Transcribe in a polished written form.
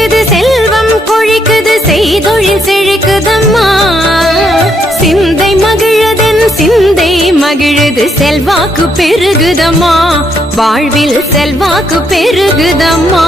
செழிக்குது செல்வம் கொழிக்குது செய்தொழில் செழிக்குதம்மா சிந்தை மகிழதென் சிந்தை மகிழுது செல்வாக்கு பெருகுதம்மா வாழ்வில் செல்வாக்கு பெருகுதம்மா